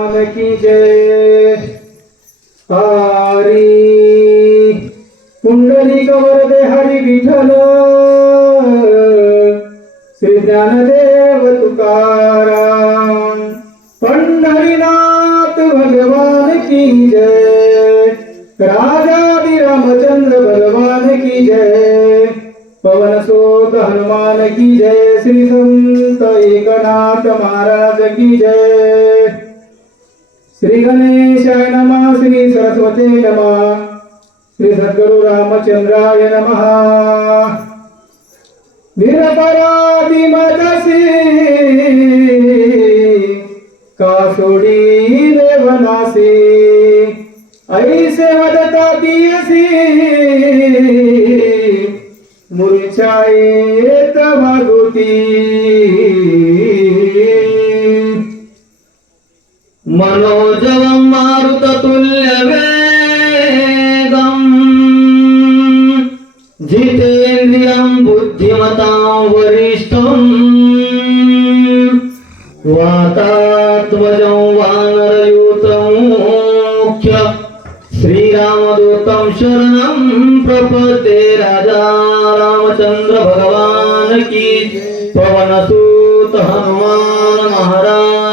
राम की जय। हरी कुंडली वरदे हरी विठ्ठल। श्री ज्ञानदेव तुकाराम। पंढरीनाथ भगवान की जय। राजादी रामचंद्र भगवान की जय। पवन सोत हनुमान की जय। श्री संत एकनाथ महाराज की जय। श्री गणेशाय नमः श्री सरस्वती नमः श्री सद्गुरु रामचंद्राय नमः निरपराधी मदसी कासोडी देवनासी ऐसे वदता दियसी मूर्छायेत मागुती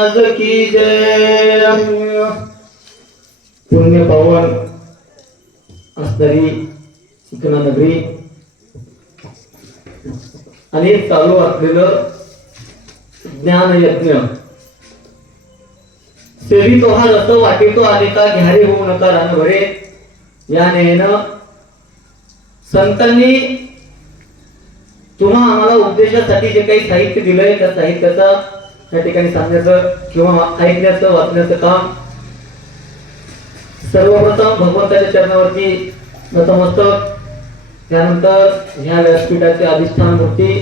महाराज की जय. पुण्य पवन असणारी चिकना नगरी आणि चालू असलेलं ज्ञान यज्ञ सेवी तो हा रस वाटेतो आले का घ्यारे होऊ नका रानभरे या नेनं संतांनी तुम्हा आम्हाला उपदेशासाठी जे काही साहित्य दिलंय त्या साहित्याचा त्या ठिकाणी सांगण्याचं किंवा ऐकण्याचं वाचण्याचं काम सर्वप्रथम भगवंताच्या चरणावरती नतमस्तक त्यानंतर ह्या व्यासपीठाचे अधिष्ठान मूर्ती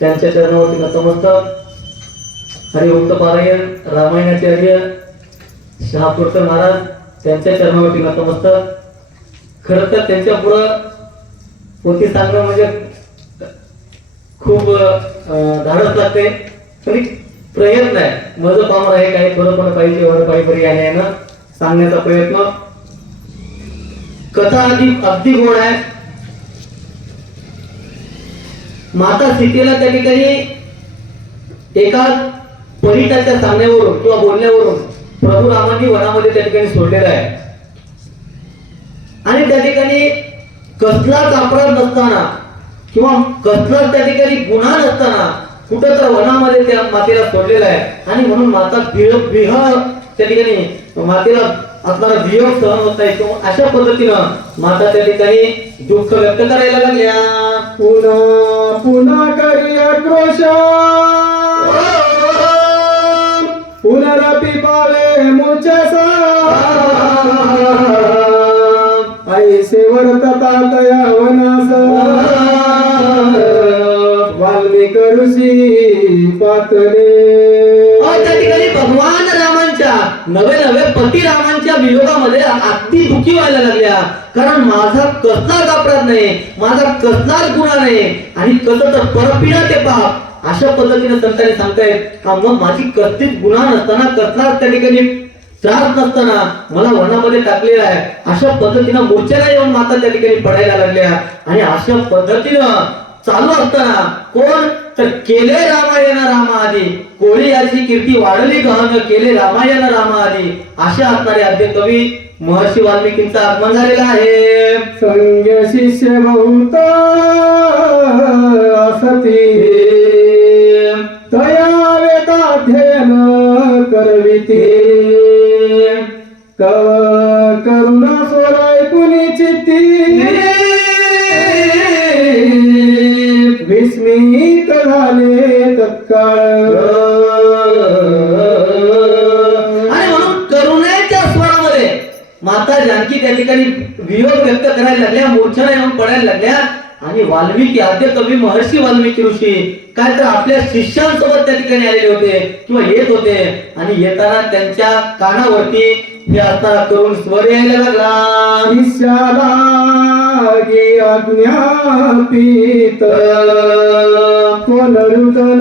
त्यांच्या चरणावरती नतमस्तक हरिभक्त पारायण रामायणाचे आर्य शहापूरकर महाराज त्यांच्या चरणावरती नतमस्तक खरं तर त्यांच्या पुढं पोथी सांगणं म्हणजे खूप धाडस लागते. तरी प्रयत्न आहे. मज पामर आहे काही खरं पण पाहिजे वर पाहिजे आहे ना सांगण्याचा प्रयत्न. कथा अगदी अगदी गोड आहे. माता सीतेला त्या ठिकाणी एका परिताच्या सांगण्यावरून किंवा बोलण्यावरून प्रभू रामांनी वनामध्ये त्या ठिकाणी सोडलेला आहे. आणि त्या ठिकाणी कसलाच अपराध नसताना किंवा कसलाच त्या ठिकाणी गुन्हा नसताना कुठं तर वनामध्ये त्या मातेला सोडलेला आहे. आणि म्हणून माता बिह त्या ठिकाणी मातेला असणारा वियोग सहन होत नाही. किंवा अशा पद्धतीनं माता त्या ठिकाणी दुःख व्यक्त करायला लागल्या. पुन्हा पुन्हा करी आक्रोश पुनरपि पावे मुचसा. ऐसे वर्तता तया वनास. करुसी ऋषी पातले त्या ठिकाणी भगवान रामांच्या नवे नवे पती रामांच्या वियोगामध्ये अगदी दुखी व्हायला लागल्या. कारण माझा कसलाच अपराध नाही माझा कसलाच गुन्हा नाही आणि कसं तर परपिढा ते पाप. अशा पद्धतीने संतांनी सांगतायत का मग माझी कसलीच गुन्हा नसताना कसलाच त्या ठिकाणी त्रास नसताना मला वनामध्ये टाकलेला आहे. अशा पद्धतीनं मोर्चाला येऊन माता त्या ठिकाणी पडायला लागल्या. आणि अशा पद्धतीनं चालू असताना कोण? तर केले रामायण रामा आधी कोळी याची कीर्ती वाढली गहन केले रामायण रामा आधी अशा असणारे आद्य कवी महर्षी वाल्मिकींचा आगमन झालेला आहे. संग शिष्य बहुत असती तया वेदाध्ययन करविते. कव करुणा स्वराय कुणी चित्ती. विस्मित झाले तत्काळ. आणि म्हणून करुणेच्या स्वरामध्ये माता जानकी त्या ठिकाणी वियोग व्यक्त करायला लागल्या मूर्छना येऊन पडायला लागल्या. आणि वाल्मिकी आद्य कवी महर्षी वाल्मिकी ऋषी काय तर आपल्या शिष्यांसोबत त्या ठिकाणी आलेले होते किंवा येत होते. आणि येताना त्यांच्या कानावरती हे आता करून स्वर यायला लागला. शिष्याला पुनरुतन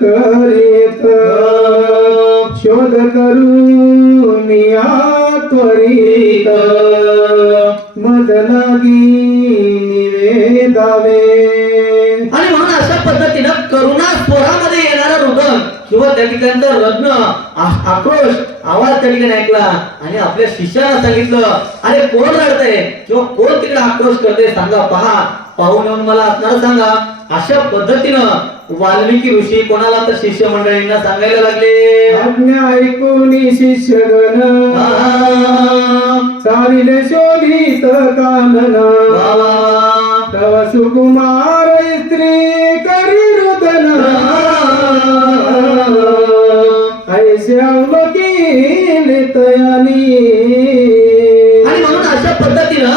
करीत? शोध करू या त्वरित. मद लागी निवेदावे आणि म्हणून अशा पद्धतीनं करुणा स्वरामध्ये येणारं रुदन किंवा त्या ठिकाणचा रत्न आक्रोश आवाज त्या ठिकाणी ऐकला आणि आपल्या शिष्याला सांगितलं अरे कोण रडतंय? किंवा कोण तिकडे आक्रोश करते सांगा पहा पाहून येऊन मला असणार सांगा. अशा पद्धतीनं वाल्मिकी ऋषी कोणाला तर शिष्य मंडळींना सांगायला लागले. आज्ञा ऐकून शिष्यगण चालिले शोधित कानना. तव सुकुमार स्त्री करी रुदन ऐसे वकील तयानी आणि म्हणून अशा पद्धतीनं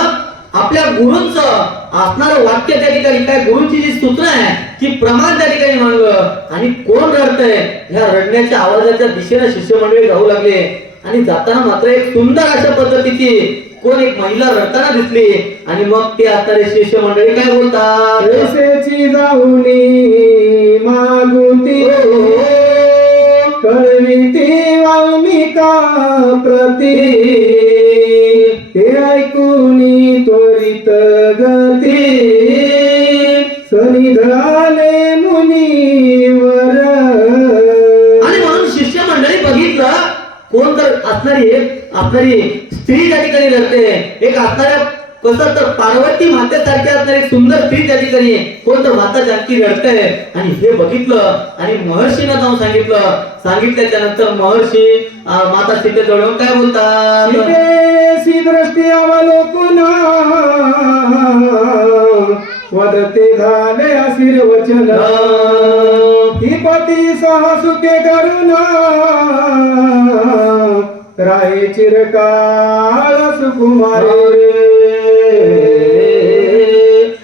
आपल्या गुरुंच असणारं वाक्य त्या ठिकाणी काय गुरुची जी सूचना आहे ती प्रमाण त्या ठिकाणी मांडलं. आणि कोण रडतंय? ह्या रडण्याच्या आवाजाच्या दिशेनं शिष्यमंडळी जाऊ लागले. आणि जाताना मात्र एक सुंदर अशा पद्धतीची कोण एक महिला रडताना दिसली आणि मग ते असणारे शिष्यमंडळी काय बोलतात? ऐसेची जाऊनी मागुती. कळविती वाल्मिका प्रती. ते ऐकूनी त्वरित गती. सनिधाले मुनीवर. आणि म्हणून शिष्य मंडळी बघितलं कोण तर असणारी असणारी स्त्री त्या ठिकाणी रडते एक असणाऱ्या कसं तर पार्वती मातेसारखी असणारी एक सुंदर स्त्री त्या ठिकाणी कोण तर माता जानकी रडते. आणि हे बघितलं आणि महर्षीनं जाऊन सांगितलं. सांगितल्याच्या नंतर महर्षी माता सीतेजवळ येऊन काय बोलतात? दृष्टी अवलोकुना वदते झाले आशीर्वचन ही. पती सह सुखे करुणा. राहे चिरकाळ सुकुमारे.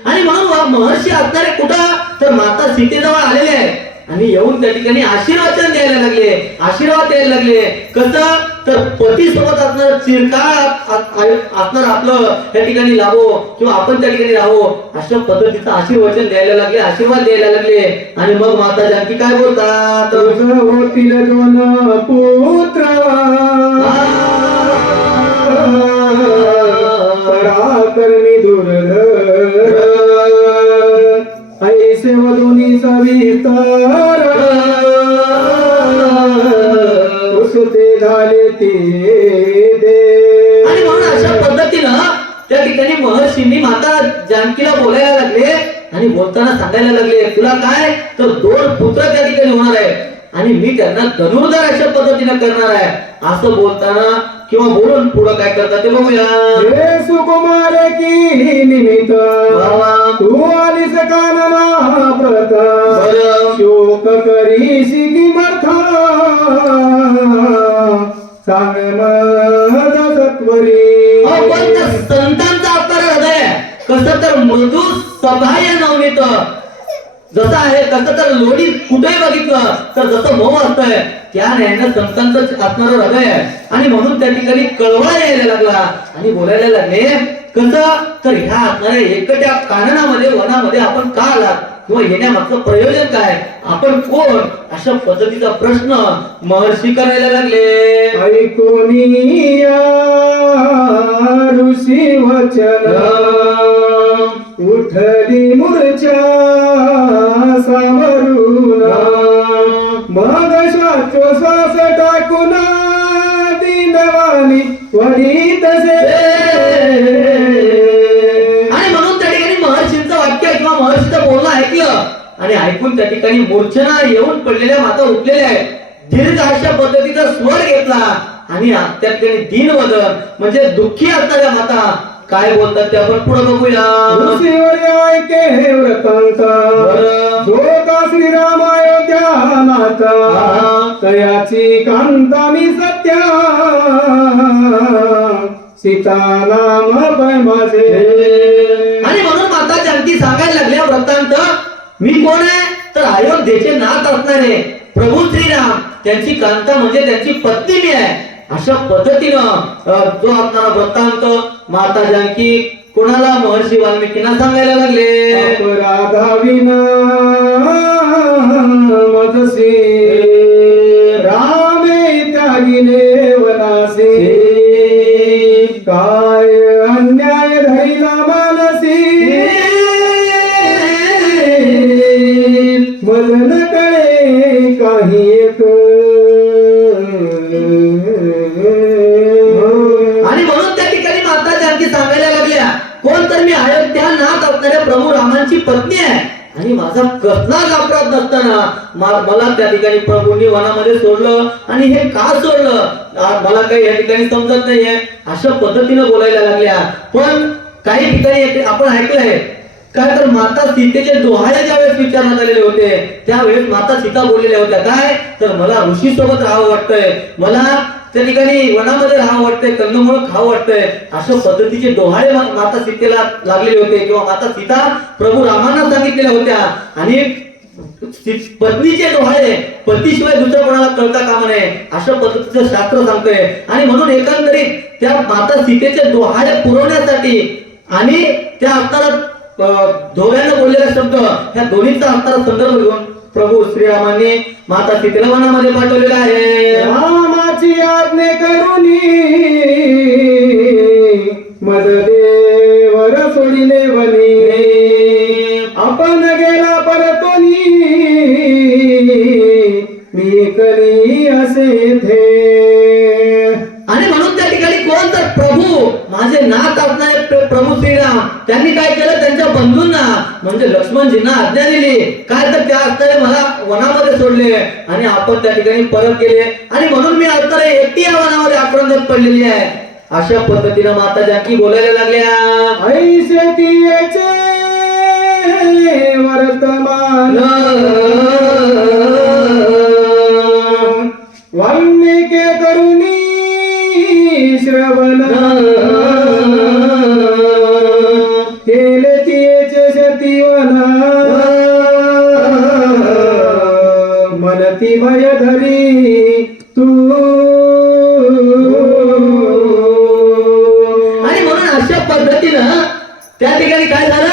आणि म्हणून वा- महर्षी असणारे कुठं? तर माता सीतेजवळ आलेले आहे आणि येऊन त्या ठिकाणी आशीर्वाचन द्यायला लागले. आशीर्वाद द्यायला लागले. कसं? तर पती सोबत असणार चिरकाळ असणार आपलं त्या ठिकाणी लावो किंवा आपण त्या ठिकाणी राहो? अशा पद्धतीचं आशीर्वचन द्यायला लागले आशीर्वाद द्यायला लागले. आणि मग माता जानकी काय बोलतात? होतील दोन पुत्र. पराक्रमी दुर्धर ऐसे वधुनी सविस्तर. उसते झाले ते दे. आणि म्हणून अशा पद्धतीनं त्या ठिकाणी महर्षींनी माता जानकीला बोलायला लागले आणि बोलताना सांगायला लागले तुला काय? तर दोन पुत्र त्या ठिकाणी होणार आहे आणि मी त्यांना धनुर्धर अशा पद्धतीनं करणार आहे. असं बोलताना किंवा बोलून पुढं काय करतात ते बघूया. सुकुमार की निमित्त. तू आलीस कानना प्रत शोक करी किमर्था सांग सत्वरी पण संतांचा आकार हृदय आहे. कसं तर मृदू सभाय नवनीत. जसं आहे तसं तर लोणी कुठेही बघितलं तर जसं मऊ असतंय त्या न्यायानं संतांचं असणार हृदय आहे. आणि म्हणून त्या ठिकाणी कळवळा यायला लागला. आणि बोलायला लागले कसं? तर ह्या असणाऱ्या एकट्या काननामध्ये वनामध्ये आपण का आलात? व येण्यामागचं प्रयोजन काय? आपण कोण? अशा पद्धतीचा प्रश्न महर्षी करायला लागले. ऋषी वचन? उठली मूर्छा सावरून मग श्वासोश्वास टाकून दिनवानी वडीत आणि आणि ऐकून त्या ठिकाणी मूर्छना येऊन पडलेल्या माता उठलेल्या आहेत दीर्घ अशा पद्धतीचा स्वर घेतला आणि त्या ठिकाणी दीनवदन म्हणजे दुःखी असणाऱ्या माता काय बोलतात ते आपण पुढे बघूया ऐके हे. जो का हा. तयाची कांता मी सत्या सीता नाम माझे आणि म्हणून माता जानकी सांगायला लागल्या वृत्तांत मी कोण आहे? तर अयोध्येचे नाथ असणारे प्रभू श्रीराम त्यांची कांता म्हणजे त्यांची पत्नी मी आहे. अशा पद्धतीनं जो असणारा वृत्तांत माता जानकी कोणाला महर्षी वाल्मिकींना सांगायला लागले? रामे त्या लागिले वनासी काय काही एक. आणि म्हणून त्या ठिकाणी माता जानकी सांगायला लागल्या कोण तर मी अयोध्या नाथ असणाऱ्या प्रभू रामांची पत्नी आहे. आणि माझा कसलाच अपराध नसताना मला त्या ठिकाणी प्रभूंनी वनामध्ये सोडलं आणि हे का सोडलं? मला काही या ठिकाणी समजत नाहीये. अशा पद्धतीनं बोलायला लागल्या. पण काही ठिकाणी आपण ऐकलंय काय तर माता सीतेचे डोहाळे ज्यावेळेस विचारण्यात आलेले होते त्यावेळेस माता सीता बोललेल्या होत्या काय? तर मला ऋषी सोबत राहावं वाटतंय. मला त्या ठिकाणी वनामध्ये राहावं वाटतंय कंदमुळं खावं वाटतंय. अशा पद्धतीचे डोहाळे माता सीतेला लागलेले होते किंवा माता सीता प्रभू रामांना सांगितलेल्या होत्या. आणि पत्नीचे डोहाळे पतीशिवाय दुसऱ्या कोणाला कळता कामा नये अशा पद्धतीचं शास्त्र सांगतंय. आणि म्हणून एकंदरीत त्या माता सीतेचे डोहाळे पुरवण्यासाठी आणि त्या असताना धोऱ्यानं बोललेला शब्द ह्या दोन्हीचा असताना संदर्भ घेऊन प्रभू श्रीरामांनी माता सीतेला वनामध्ये पाठवलेला आहे. रामाची आज्ञे करुनी मद देवर सोडिले वनी. आपण गेला परतोनी मी करी असे थे. आणि म्हणून त्या ठिकाणी कोण तर प्रभू माझे नाथ असणारे प्र- प्रभू श्रीराम त्यांनी काय केलं? त्यांच्या बंधूंना म्हणजे लक्ष्मणजींना आज्ञा दिली. काय तर त्या असणारे मला वनामध्ये सोडले आणि आपण त्या ठिकाणी परत गेले. आणि म्हणून मी असणारे एकटी या वनामध्ये आक्रंदक पडलेली आहे. अशा पद्धतीनं माता जानकी बोलायला लागल्या. ऐसे तियेचे वर्तमान. वाल्मिके करुणी श्रवण. मनती धरी तू. आणि म्हणून अशा पद्धतीनं त्या ठिकाणी काय झालं?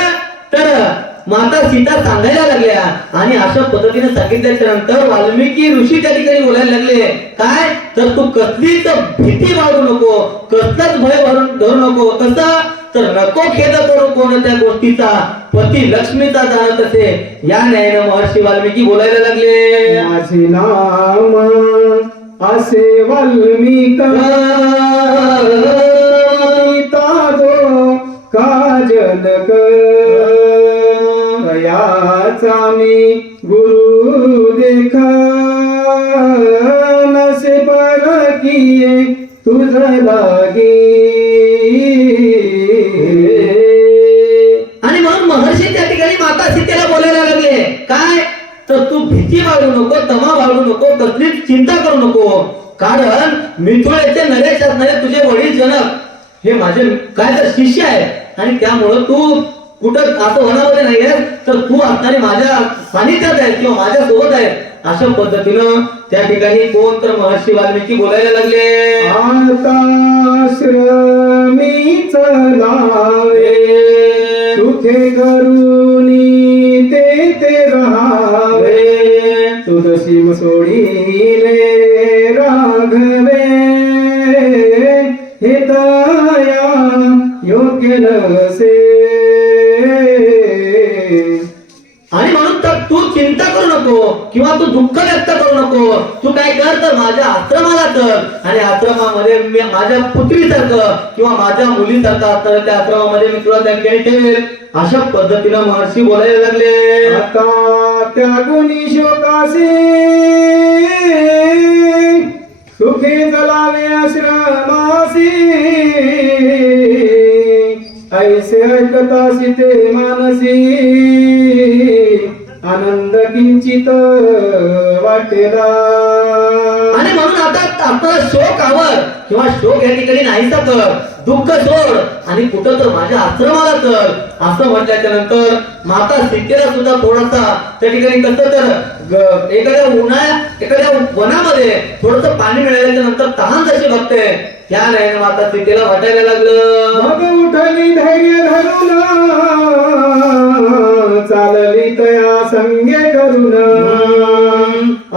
तर माता सीता सांगायला लागल्या. आणि अशा पद्धतीने सांगितल्याच्या नंतर वाल्मिकी ऋषी त्या ठिकाणी बोलायला लागले. काय? तर तू कसलीच भीती बाळगू नको. कसलाच भय भरून धरू नको. कसं? तर नको खेद करू कोणत्या गोष्टीचा. पती लक्ष्मीचा जाणत असे. या न्यायानं महर्षी वाल्मिकी बोलायला लागले. माझे नाम असे वाल्मिक. काजल जो मी गुरु देख. नसे परकीये तुझ लागी. तू भीती बाळू नको तमा बाळू नको कधीच चिंता करू नको. कारण मिथुळेचे नरेश असणारे तुझे वडील जनक. हे माझे काय तर शिष्य आहे. आणि त्यामुळं तू कुठं असं होणार नाहीये. तर तू असणारे माझ्या सानिध्यात आहे किंवा माझ्या सोबत आहे. अशा पद्धतीनं त्या ठिकाणी कोण तर महर्षी वाल्मिकी बोलायला लागले. आता श्रमी लावे. सुखे घरुनी ते ते राहावे. तुझशी सोडीले राघवे. हे तया योग्य नसे. आणि म्हणून तर तू चिंता करू नको किंवा तू दुःख व्यक्त करू नको. तू काय कर तर माझ्या आश्रमाला तर आणि आश्रमामध्ये मी माझ्या पुत्रीसारखं किंवा माझ्या मुलीसारखं तर त्या आश्रमामध्ये मी तुला त्या ठेवेल. अशा पद्धतीनं महर्षी बोलायला लागले. आता त्या गुणी शोकासे सुखे जलावे आश्रमासी. ऐसे ऐकता ते मानसी। आनंद किंचित वाटेला। आणि म्हणून आता आपला शोक आवर किंवा शोक या ठिकाणी नाहीसा कर दुःख सोड. आणि कुठं तर माझ्या आश्रमाला चल. असं म्हटल्याच्या नंतर माता सीतेला सुद्धा थोडासा त्या ठिकाणी कसं तर एखाद्या उन्हाळ्यात एखाद्या वनामध्ये थोडस पाणी मिळाल्याच्या नंतर तहान जशी बघते त्या नाही माता सीतेला वाटायला लागलं. मग उठली धैर्य धरून चालली तया संगे करून.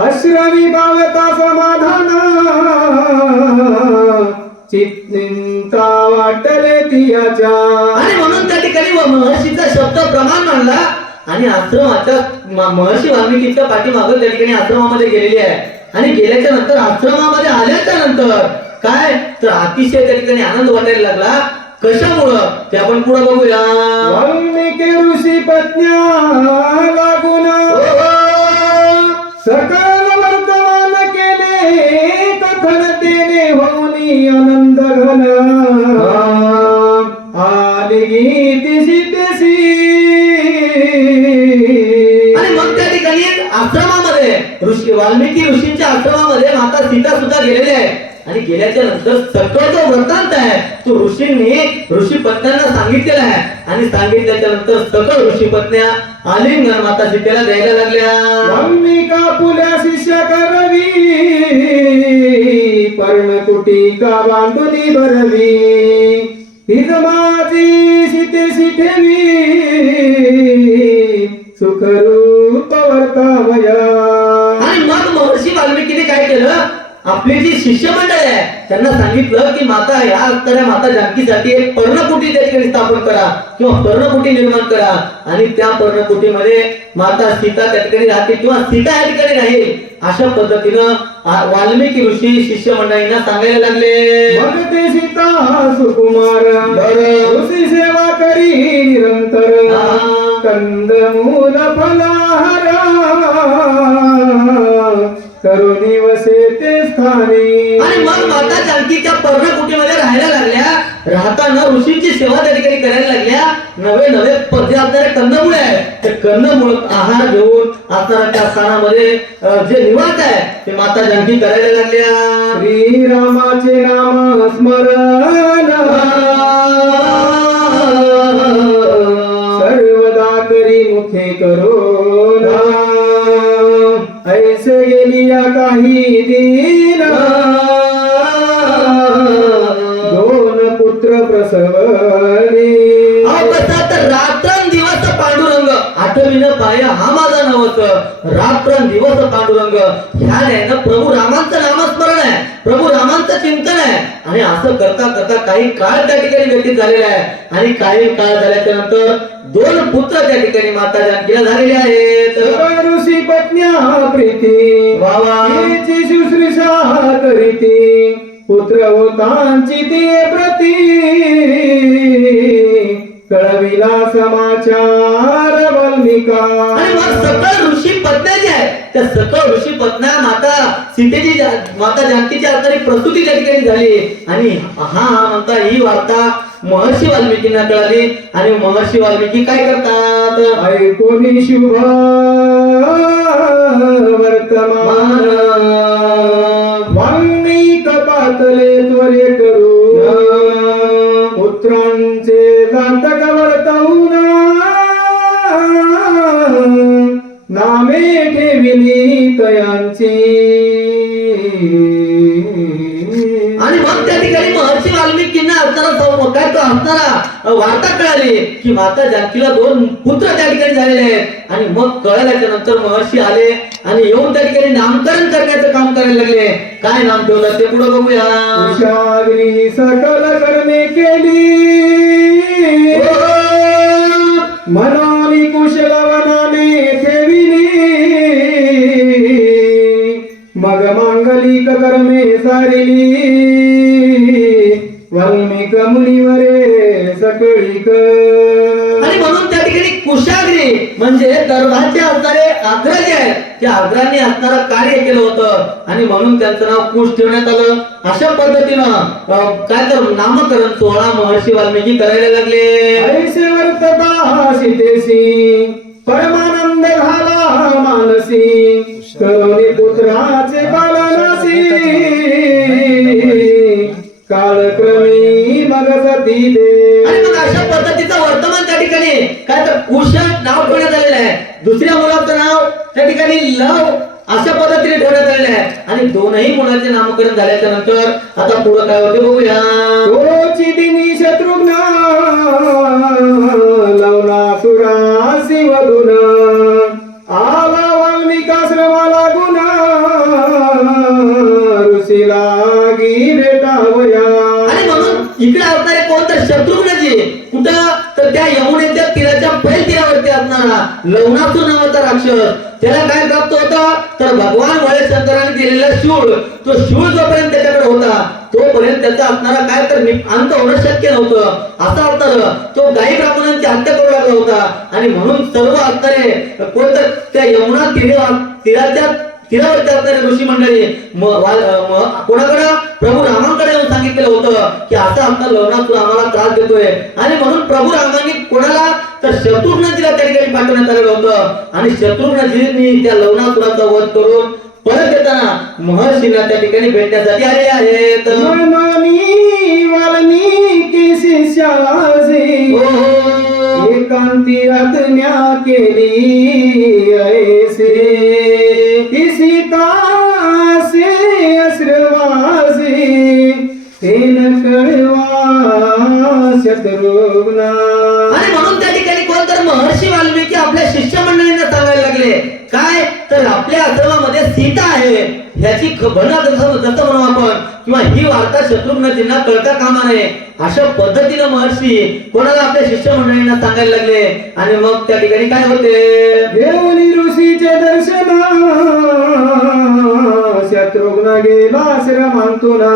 अश्रमी पावता समाधान वाटले तियाच्या. आणि म्हणून त्या ठिकाणी व महर्षीचा शब्द प्रमाण मानला आणि आश्रमाच्या महर्षी वाल्मिकीच्या पाठीमागं त्या ठिकाणी आश्रमामध्ये गेलेली आहे. आणि गेल्याच्यानंतर आश्रमामध्ये आल्याच्यानंतर काय? तर अतिशय त्या ठिकाणी आनंद वाटायला लागला. कशामुळं? ते आपण पुढे बघूया. वाल्मिकी ऋषी पत्न्या लागून सकल ऋषी वाल्मिकी ऋषींच्या आश्रमामध्ये माता सीता सुद्धा गेलेली आहे. आणि गेल्याच्यानंतर सगळं जो वृत्तांत आहे. तो ऋषींनी ऋषी पत्न्यांना सांगितलेला आहे. आणि सांगितल्याच्या नंतर सगळं ऋषी पत्न्या आलिंगन माता सीतेला द्यायला लागल्या. वाल्मिका पुल्या शिष्य करवी पर्णकुटी का बांधुनी भरवी हिज सीते सीतेवी सुखरूप वर्तावया. वाल्मिकीने काय केलं? आपली जी शिष्य मंडळ आहे त्यांना सांगितलं की माता या असणाऱ्या माता जानकीसाठी एक पर्णकुटी त्या ठिकाणी स्थापन करा किंवा पर्णकुटी निर्माण करा. आणि त्या पर्णकुटीमध्ये माता सीता त्या ठिकाणी राहते किंवा सीता या ठिकाणी राहील अशा पद्धतीनं वाल्मिकी ऋषी शिष्य मंडळींना सांगायला लागले. सीता सुकुमार. ऋषी सेवा करी निरंतर. हा. कंदमूल फलाहारा. करुणी वसे ते स्थानी. आणि मग माता जानकी त्या पर्णकुटीमध्ये राहायला लागल्या. राहताना ऋषींची सेवा त्या ठिकाणी करायला लागल्या. नवे नवे पदे असणारे कंदमुळे आहे ते कंदमुळ आहार घेऊन असणाऱ्या त्या स्थानामध्ये जे निवास आहे ते माता जानकी करायला लागल्या. श्रीरामाचे नाम स्मरण सर्वदा करी मुखे करून. ऐसे गेली या काही दिन। दोन पुत्र प्रसवली। रात्रंदिवस पांडुरंग? आठवीनं पाय हा माझा नवस. रात्रंदिवस पांडुरंग. ह्या न्यायानं प्रभू रामांचं नामस्मरण आहे. प्रभू रामांचं चिंतन आहे. आणि असं करता करता काही काळ त्या ठिकाणी व्यतीत झालेला आहे. आणि काही काळ झाल्याच्यानंतर दोन पुत्र त्या ठिकाणी माता जानकीला झालेले आहेत. पत्न्या प्रीती. वा वा. हिची शुश्रूषा करीती. पुत्र होतांची ती प्रती. कळविला समाचार वाल्मिका. आणि मग सकळ ऋषी पत्न्या आहेत. त्या सकळ ऋषी पत्न्या माता सीतेची जा- माता जानकीची आतारी प्रस्तुती त्या ठिकाणी झाली? आणि हा म्हणता ही वार्ता महर्षी वाल्मिकींना कळाली. आणि महर्षी वाल्मिकी काय करतात? ऐकोनी शुभ वर्तमान। वाणी कपातले त्वरे करू पुत्रांचे जातक वर्तवून नामे ठेविली तयांची। आणि मग त्या ठिकाणी महर्षी वाल्मिकींना असणारा सं- काय तो असणारा वार्ता कळाली की माता जानकीला दोन पुत्र त्या ठिकाणी झालेले आहेत. आणि मग कळाल्याच्या नंतर महर्षी आले आणि येऊन त्या ठिकाणी नामकरण करण्याचं काम करायला लागले. काय नाम ठेवलं ते पुढे बघूया. सकल कर्मे केली. मनोनी कुशल वनाने ठेविली. मग मांगलिक कर्मे सारिली. वाल्मिक मुनिवरे सकळीक. कुशाग्री म्हणजे गर्भाचे असणारे आग्रा जे आहेत. त्या आग्राने असणारं कार्य केलं होतं आणि म्हणून त्यांचं नाव कुश ठेवण्यात आलं. अशा पद्धतीनं काय तर नामकरण सोहळा महर्षी वाल्मिकी करायला लागले. ऐसे वर्तता सीतेसी परमानंद झाला मानसी. करुणी पुत्राचे पालनासी ठिकाणी काय तर कुश नाव ठेवण्यात आलेलं आहे. दुसऱ्या मुलाचं नाव त्या ठिकाणी लव अशा पद्धतीने ठेवण्यात आलेलं आहे. आणि दोनही मुलांचे नामकरण झाल्याच्यानंतर आता पुढे काय होते बघूया. शत्रुघ्न असणारा लवणासूर नावाचा राक्षस. त्याला काय प्राप्त होता? तर भगवान वळे शंकराने दिलेला शूळ. तो शूळ जोपर्यंत त्याच्याकडे होता तोपर्यंत त्याचा असणारा काय तर अंत होणं शक्य नव्हतं. असा असणार तो गायी ब्राह्मणांची हत्या करू लागला होता. आणि म्हणून सर्व असणारे कोणतं त्या यमुना तीरा तिराच्या तिरावरती असणारे ऋषी मंडळी म- कोणाकडे? प्रभू रामांकडे येऊन सांगितलेलं होतं की असा आमचा लवणासूर आम्हाला त्रास देतोय. आणि म्हणून प्रभू रामांनी कोणाला तर शत्रुघ्नजीला त्या ठिकाणी पाठवण्यात आलेलं होतं. आणि शत्रुघ्नजींनी त्या लवणासुराचा वध करून परत येताना महर्षीला त्या ठिकाणी भेटण्यासाठी आले आहेत. एकांती केली ऐसे आश्रमामध्ये सीता आहे ह्याची खबरना जसं जसं म्हणू आपण किंवा ही वार्ता शत्रुघ्नजींना कळता कामा नये अशा पद्धतीनं महर्षी कोणाला आपल्या शिष्य मंडळींना सांगायला लागले? आणि मग त्या ठिकाणी काय होते? देवनी ऋषीचे दर्शन शत्रुघ्न गेला आश्रमांतुना.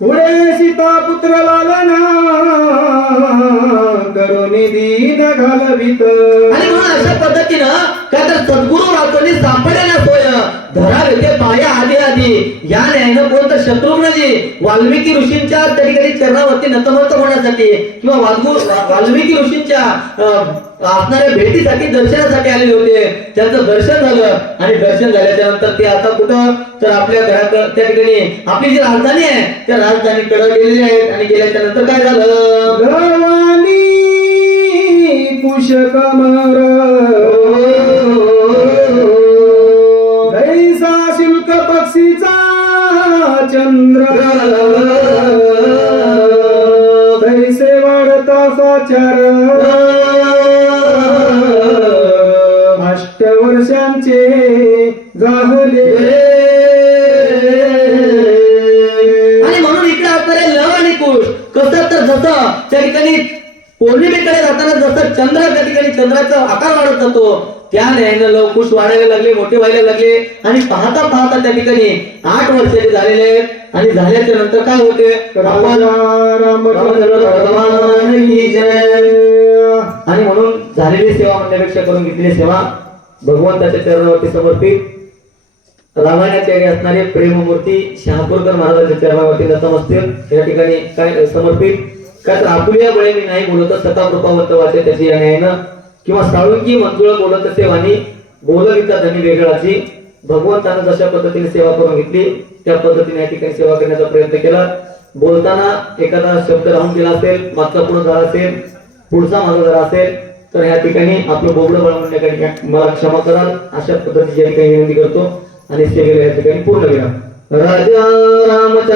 पुढे सीता पुत्र लालना. करुणी दीन घालवित. आणि म्हणून अशा पद्धतीनं काय तर सद्गुरु वाचवणी सापडण्यास सोय. धरावे ते पाया आधी आधी. या न्यायानं कोणतं शत्रुघ्नजी म्हणजे वाल्मिकी ऋषींच्या त्या कधी चरणावरती नतमस्त होण्यासाठी किंवा वाल्मू वाल्मिकी ऋषींच्या असणाऱ्या भेटीसाठी दर्शनासाठी आलेले होते. त्यांचं दर्शन झालं आणि दर्शन झाल्याच्यानंतर ते आता कुठं? तर आपल्या घरात त्या ठिकाणी आपली जी राजधानी आहे त्या राजधानीकडे गेलेली आहेत. आणि गेल्याच्यानंतर काय झालं? शुल्क पक्षीचा चंद्र तैसे वाढता साचार चंद्राचा आकार वाढत जातो. त्या न्यायानं लव कुश वाढायला लागले मोठे व्हायला लागले. आणि पाहता पाहता त्या ठिकाणी आठ वर्षाचे झालेले आहेत. आणि झाल्याच्यानंतर काय होते? आणि म्हणून झालेली सेवा म्हणण्यापेक्षा करून घेतलेली सेवा भगवंताच्या चरणावरती समर्पित. रामायणाचार्य असणारे प्रेममूर्ती शहापूरकर महाराजांच्या चरणावरती नतमस्तक या ठिकाणी काय समर्पित? काय तर आपुल्या बळे मी नाही बोलत सता कृपावंत वाचे त्याची या न्यायानं. किंवा साळुंकी मंजुळ बोलत असे वाणी बोलविता धनी वेगळाची. भगवंतानं जशा पद्धतीने सेवा करून घेतली त्या पद्धतीने या ठिकाणी सेवा करण्याचा प्रयत्न केला. बोलताना एखादा शब्द राहून गेला असेल मागचा पुढे झाला असेल पुढचा माझा झाला असेल तर या ठिकाणी आपलं बोबडं बळ मला क्षमा कराल. अशा पद्धतीची या ठिकाणी विनंती करतो. आणि सेवेला या ठिकाणी पूर्ण विराम. राजा रामचंद्र